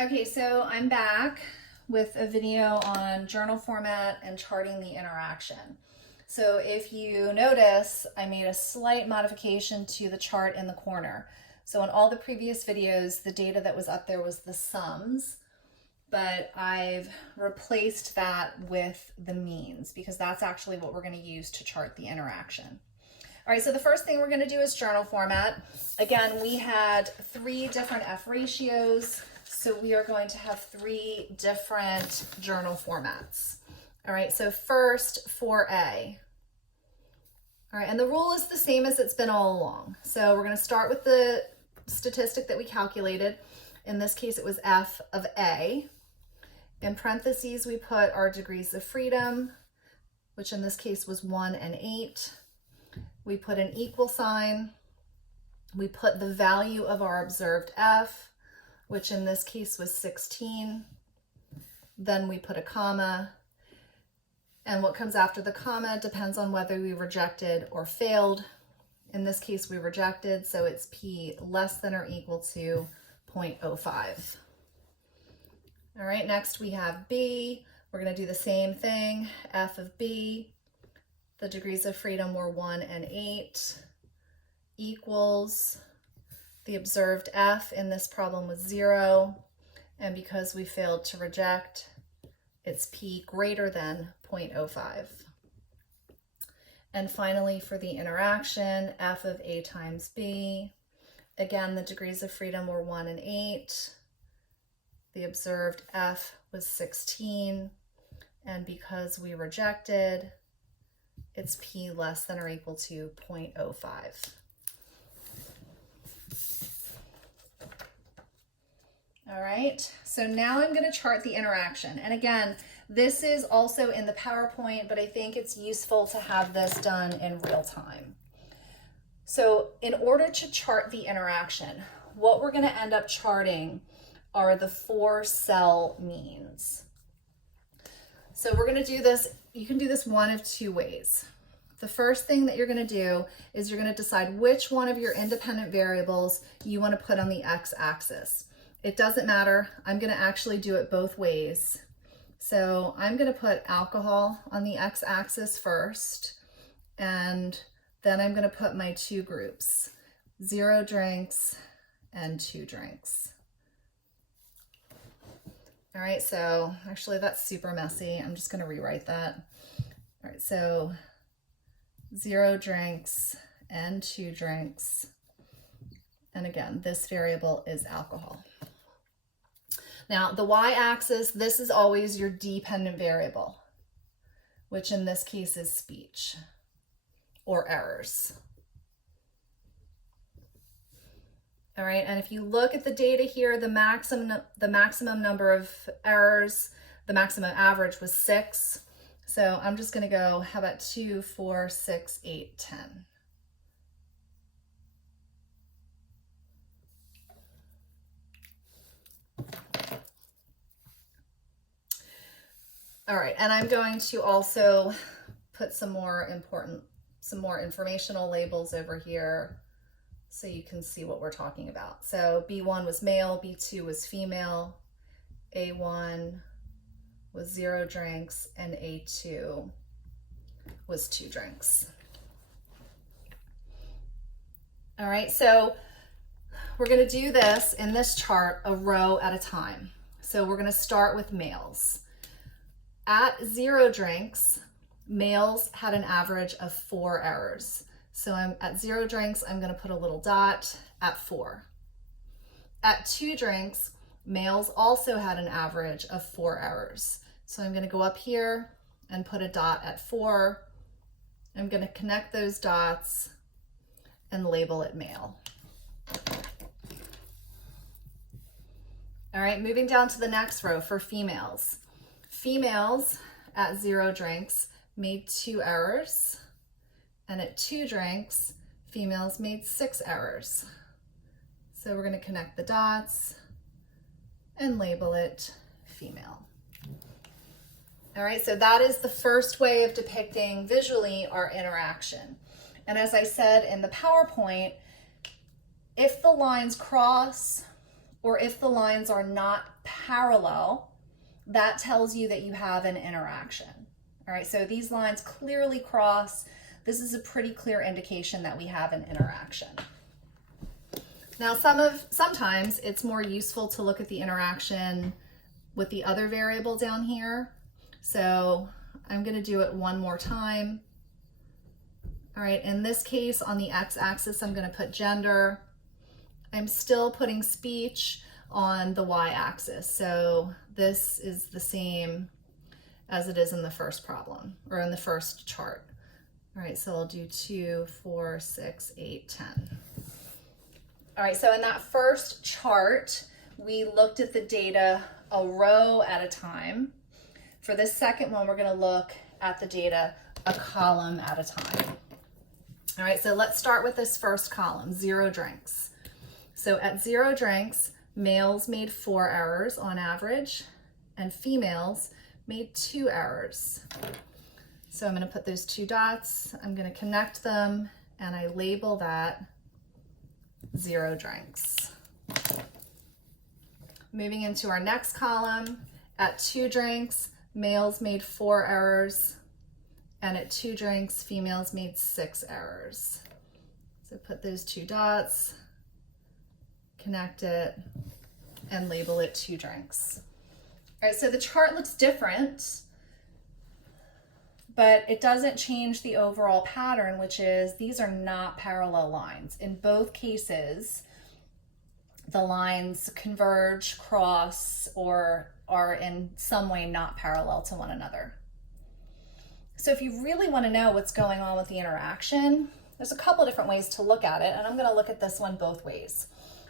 Okay, so I'm back with a video on journal format and charting the interaction. So if you notice, I made a slight modification to the chart in the corner. So in all the previous videos, the data that was up there was the sums, but I've replaced that with the means because that's actually what we're going to use to chart the interaction. All right, so the first thing we're going to do is journal format. Again, we had 3 different F ratios. So we are going to have 3 different journal formats. All right, so first for A. All right, and the rule is the same as it's been all along. So we're going to start with the statistic that we calculated. In this case, it was F of A. In parentheses, we put our degrees of freedom, which in this case was 1 and 8. We put an equal sign. We put the value of our observed F, which in this case was 16. Then we put a comma. And what comes after the comma depends on whether we rejected or failed. In this case, we rejected, so it's P less than or equal to 0.05. All right, next we have B. We're going to do the same thing, F of B. The degrees of freedom were 1 and 8 equals the observed F in this problem was 0, and because we failed to reject, it's P greater than 0.05. And finally, for the interaction, F of A times B, again, the degrees of freedom were 1 and 8. The observed F was 16, and because we rejected, it's P less than or equal to 0.05. All right, so now I'm going to chart the interaction. And again, this is also in the PowerPoint, but I think it's useful to have this done in real time. So in order to chart the interaction, what we're going to end up charting are the 4-cell means. So we're going to do this, you can do this one of 2 ways. The first thing that you're going to do is you're going to decide which one of your independent variables you want to put on the x-axis. It doesn't matter. I'm going to actually do it both ways. So I'm going to put alcohol on the x-axis first, and then I'm going to put my 2 groups, 0 drinks and 2 drinks. All right, so actually that's super messy. I'm just going to rewrite that. All right, so 0 drinks and 2 drinks. And again, this variable is alcohol. Now, the y-axis, this is always your dependent variable, which in this case is speech or errors. All right, and if you look at the data here, the maximum number of errors, the maximum average was 6. So I'm just going to go, how about 2, 4, 6, 8, 10. All right, and I'm going to also put some more informational labels over here so you can see what we're talking about. So B1 was male, B2 was female, A1 was 0 drinks, and A2 was 2 drinks. All right, so we're going to do this in this chart a row at a time. So we're going to start with males. At 0 drinks, males had an average of 4 errors. So I'm at 0 drinks, I'm going to put a little dot at 4. At 2 drinks, males also had an average of 4 errors. So I'm going to go up here and put a dot at 4. I'm going to connect those dots and label it male. All right, moving down to the next row for females. Females at 0 drinks made 2 errors, and at 2 drinks, females made 6 errors. So we're going to connect the dots and label it female. All right, so that is the first way of depicting visually our interaction. And as I said in the PowerPoint, if the lines cross or if the lines are not parallel, that tells you that you have an interaction. All right, so these lines clearly cross. This is a pretty clear indication that we have an interaction. Now, sometimes it's more useful to look at the interaction with the other variable down here. So I'm going to do it one more time. All right, in this case, on the x-axis, I'm going to put gender. I'm still putting speech on the y-axis. So this is the same as it is in the first problem, or in the first chart. All right, so I'll do 2, 4, 6, 8, 10. All right, so in that first chart, we looked at the data a row at a time. For this second one, we're going to look at the data a column at a time. All right, so let's start with this first column, 0 drinks. So at 0 drinks, males made 4 errors on average, and females made 2 errors. So I'm going to put those 2 dots, I'm going to connect them, and I label that 0 drinks. Moving into our next column, at 2 drinks, males made 4 errors, and at 2 drinks, females made 6 errors. So put those 2 dots, connect it, and label it 2 drinks. All right, so the chart looks different, but it doesn't change the overall pattern, which is these are not parallel lines. In both cases, the lines converge, cross, or are in some way not parallel to one another. So if you really want to know what's going on with the interaction, there's a couple different ways to look at it, and I'm going to look at this one both ways.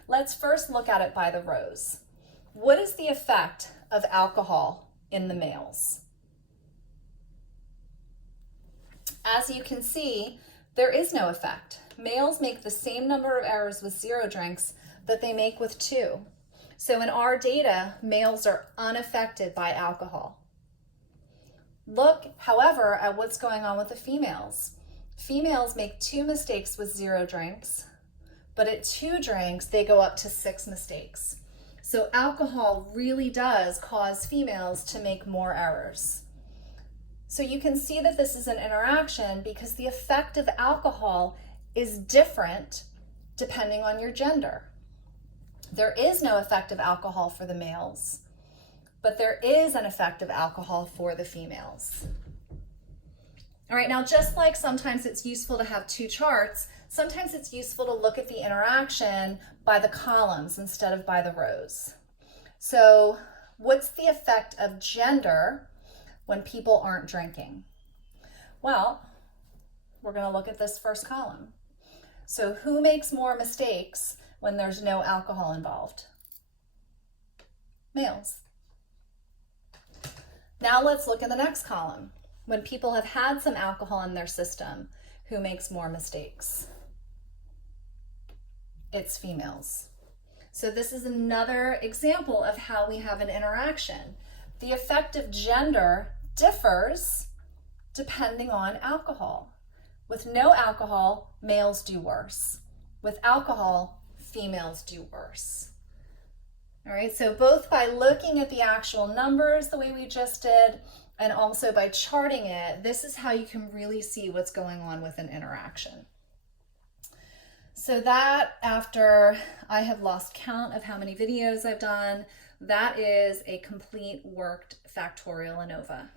Let's first look at it by the rows. What is the effect of alcohol in the males? As you can see, there is no effect. Males make the same number of errors with 0 drinks that they make with 2. So in our data, males are unaffected by alcohol. Look, however, at what's going on with the females. Females make 2 mistakes with 0 drinks, but at 2 drinks, they go up to 6 mistakes. So alcohol really does cause females to make more errors. So you can see that this is an interaction because the effect of alcohol is different depending on your gender. There is no effect of alcohol for the males, but there is an effect of alcohol for the females. All right, now just like sometimes it's useful to have 2 charts, sometimes it's useful to look at the interaction by the columns instead of by the rows. So what's the effect of gender when people aren't drinking? Well, we're going to look at this first column. So who makes more mistakes when there's no alcohol involved? Males. Now let's look in the next column. When people have had some alcohol in their system, who makes more mistakes? It's females. So this is another example of how we have an interaction. The effect of gender differs depending on alcohol. With no alcohol, males do worse. With alcohol, females do worse. All right, so both by looking at the actual numbers the way we just did, and also by charting it, this is how you can really see what's going on with an interaction. So that, after I have lost count of how many videos I've done, that is a complete worked factorial ANOVA.